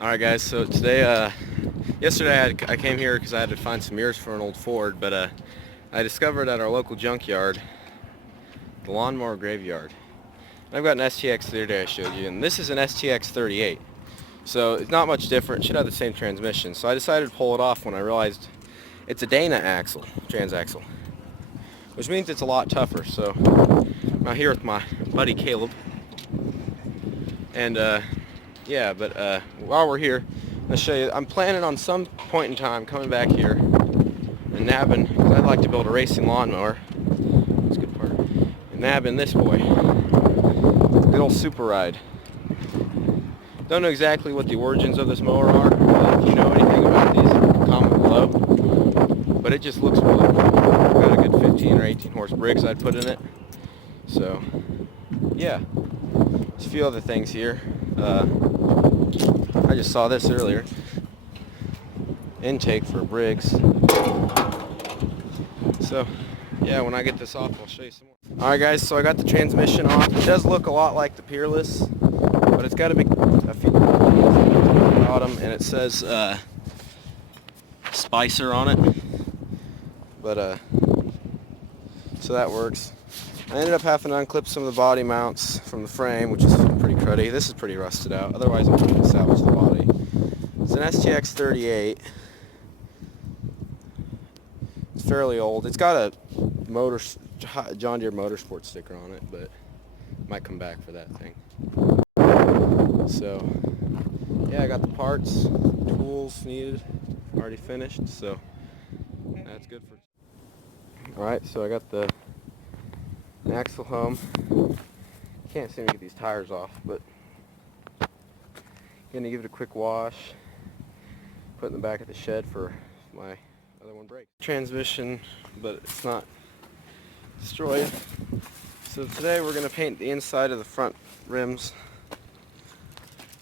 Alright guys, so today, yesterday I came here because I had to find some mirrors for an old Ford, but I discovered at our local junkyard the lawnmower graveyard. I've got an STX30 I showed you, and this is an STX38. So it's not much different, should have the same transmission. So I decided to pull it off when I realized it's a Dana axle, transaxle, which means it's a lot tougher. So I'm out here with my buddy Caleb, and yeah, but while we're here, I'll show you. I'm planning on some point in time coming back here and nabbing, because I'd like to build a racing lawnmower. That's a good part. And nabbing this boy. Good old super ride. Don't know exactly what the origins of this mower are. If you know anything about these, comment below. But it just looks really cool. Got a good 15 or 18 horse Briggs I'd put in it. So, yeah. There's a few other things here. I just saw this earlier. Intake for Briggs. So, yeah, when I get this off, I'll show you some more. Alright guys, so I got the transmission off. It does look a lot like the Peerless, but it's got a few on the bottom, and it says Spicer on it. But, so that works. I ended up having to unclip some of the body mounts from the frame, which is pretty cruddy. This is pretty rusted out. Otherwise, I'm going to salvage the body. It's an STX38. It's fairly old. It's got a John Deere Motorsport sticker on it, but might come back for that thing. So, yeah, I got the parts, tools needed, already finished. So that's good for. All right, so I got the axle home. Can't seem to get these tires off, but gonna give it a quick wash. Put it in the back of the shed for my other one break. Transmission, but it's not destroyed. So today we're gonna paint the inside of the front rims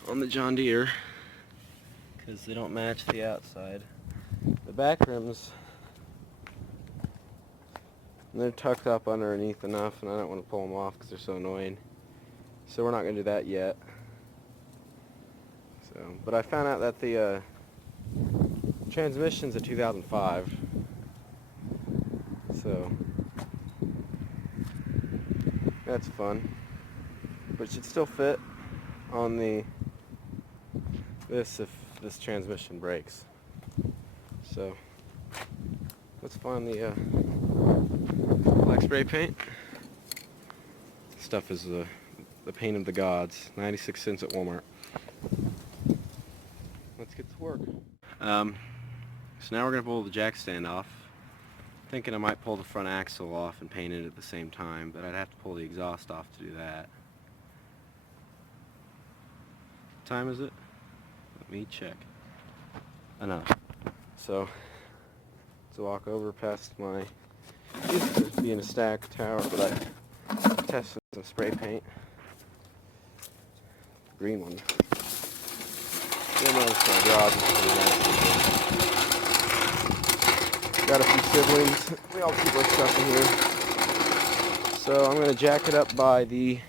on the John Deere because they don't match the outside. The back rims, they're tucked up underneath enough, and I don't want to pull them off because they're so annoying. So we're not going to do that yet. So, but I found out that the transmission's a 2005. So that's fun. But it should still fit on this if this transmission breaks. So let's find the black spray paint. Stuff is the paint of the gods. 96 cents at Walmart. Let's get to work. So now we're going to pull the jack stand off. Thinking I might pull the front axle off and paint it at the same time, but I'd have to pull the exhaust off to do that. What time is it? Let me check. Enough. So, to walk over past my, used to be in a stack tower, but I tested some spray paint. Green one. You'll notice my garage is pretty nasty. Got a few siblings. We all keep our stuff in here. So I'm going to jack it up by the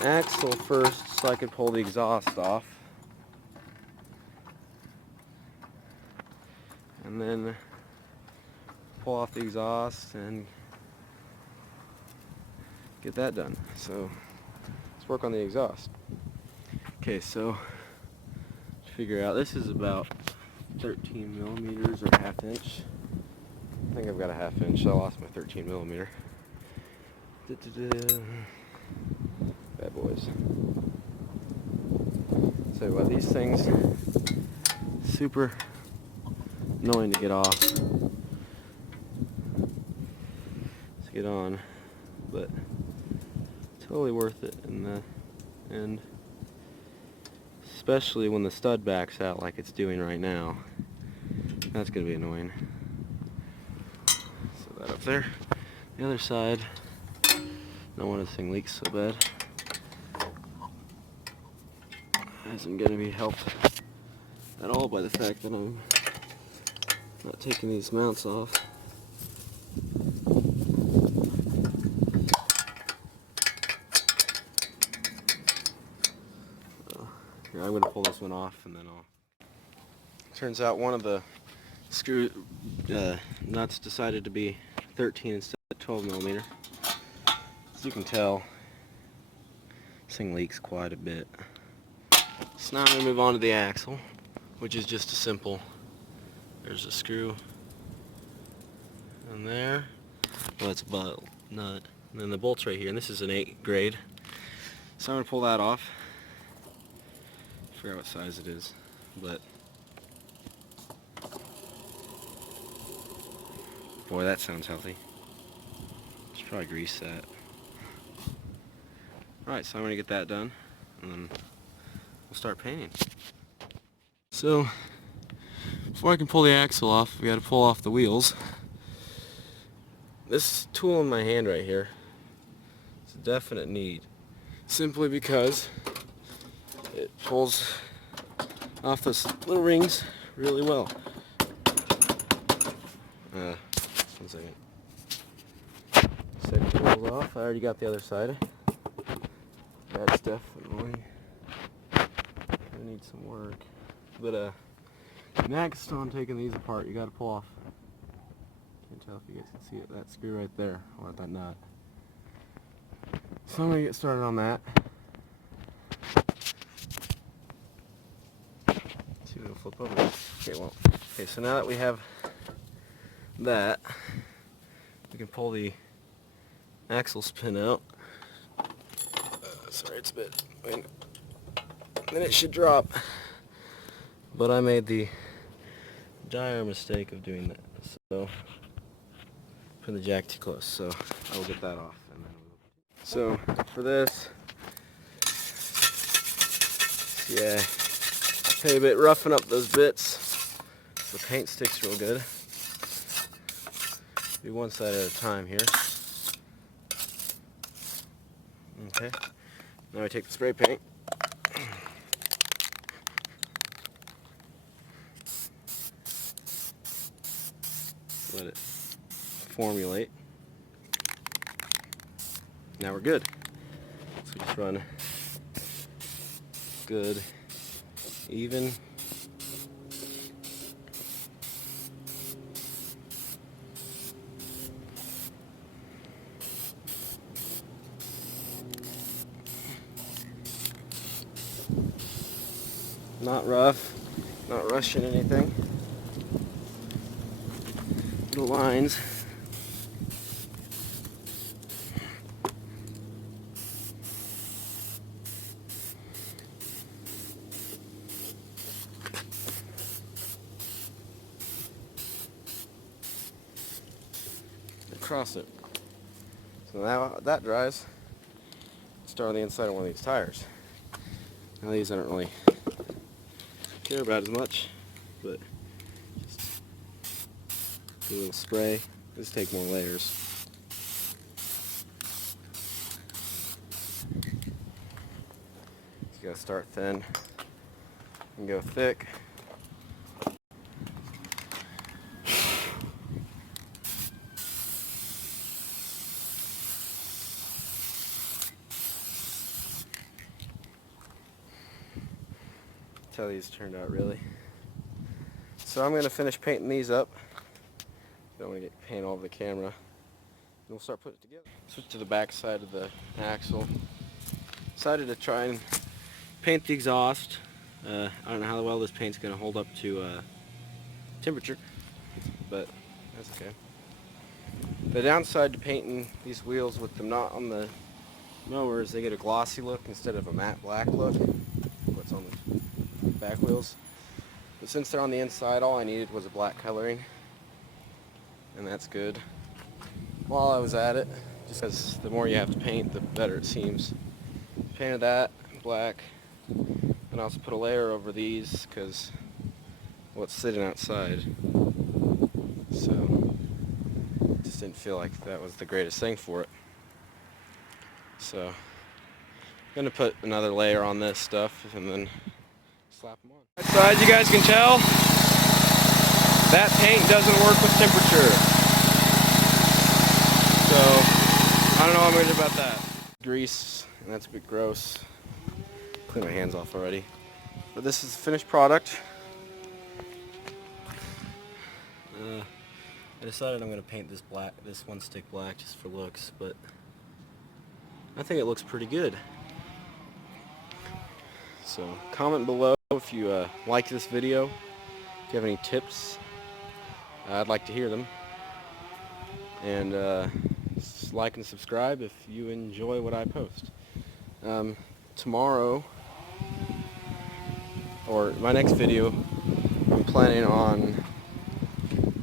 axle first so I can pull the exhaust off. And then pull off the exhaust and get that done. So let's work on the exhaust. Okay, so to figure out, this is about 13 millimeters or a half inch. I think I've got a half inch, so I lost my 13 millimeter. Bad boys. So what, these things super annoying to get off, to get on, but totally worth it in the end, especially when the stud backs out like it's doing right now. That's gonna be annoying. So that up there. The other side, no wonder this thing leaks so bad. Isn't gonna be helped at all by the fact that I'm not taking these mounts off. Here, I'm going to pull this one off, and then I'll... Turns out one of the screw nuts decided to be 13 instead of 12 millimeter. As you can tell, this thing leaks quite a bit. So now I'm going to move on to the axle, which is just a simple, there's a screw in there. Well, that's a butt nut. And then the bolt's right here, and this is an 8 grade. So I'm going to pull that off. I forgot what size it is, but boy, that sounds healthy. Should probably grease that. Alright, so I'm going to get that done, and then we'll start painting. So, before I can pull the axle off, we got to pull off the wheels. This tool in my hand right here is a definite need, simply because it pulls off those little rings really well. One second. Second wheel's off. I already got the other side. That's definitely gonna need some work. But next on taking these apart, you gotta pull off. Can't tell if you guys can see it. That screw right there, or that nut. So I'm gonna get started on that. See if it'll flip over. Okay, well. Okay, so now that we have that, we can pull the axle spin out. Sorry, it's a bit. Then it should drop. But I made the dire mistake of doing that. So putting the jack too close. So I will get that off. And then so for this, yeah, okay, a bit roughing up those bits. The paint sticks real good. Do one side at a time here. Okay. Now I take the spray paint. Let it formulate. Now we're good. So just run good, even. Not rough, not rushing anything. Little lines. Across it. So now that dries, start on the inside of one of these tires. Now these I don't really care about as much, but just do a little spray. Just take more layers. You gotta start thin and go thick. That's how these turned out, really. So I'm going to finish painting these up. Don't want to get paint all over the camera. And we'll start putting it together. Switch to the back side of the axle. Decided to try and paint the exhaust. I don't know how well this paint's going to hold up to temperature, but that's okay. The downside to painting these wheels with them not on the mower is they get a glossy look instead of a matte black look. What's on the back wheels. But since they're on the inside, all I needed was a black coloring, and that's good. While I was at it, just because the more you have to paint, the better it seems. Painted that black, and I also put a layer over these because what's sitting outside. So just didn't feel like that was the greatest thing for it. So I'm gonna put another layer on this stuff and then slap them on. So as you guys can tell, that paint doesn't work with temperature. So I don't know how I'm gonna do about that. Grease, and that's a bit gross. Clean my hands off already. But this is the finished product. I decided I'm going to paint this black, this one stick black, just for looks, but I think it looks pretty good. So comment below if you like this video. If you have any tips, I'd like to hear them. And like and subscribe if you enjoy what I post. Tomorrow, or my next video, I'm planning on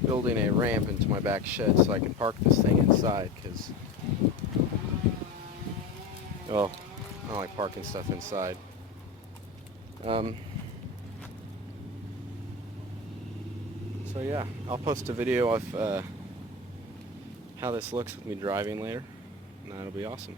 building a ramp into my back shed so I can park this thing inside, because, well, I don't like parking stuff inside. So yeah, I'll post a video of how this looks with me driving later, and that'll be awesome.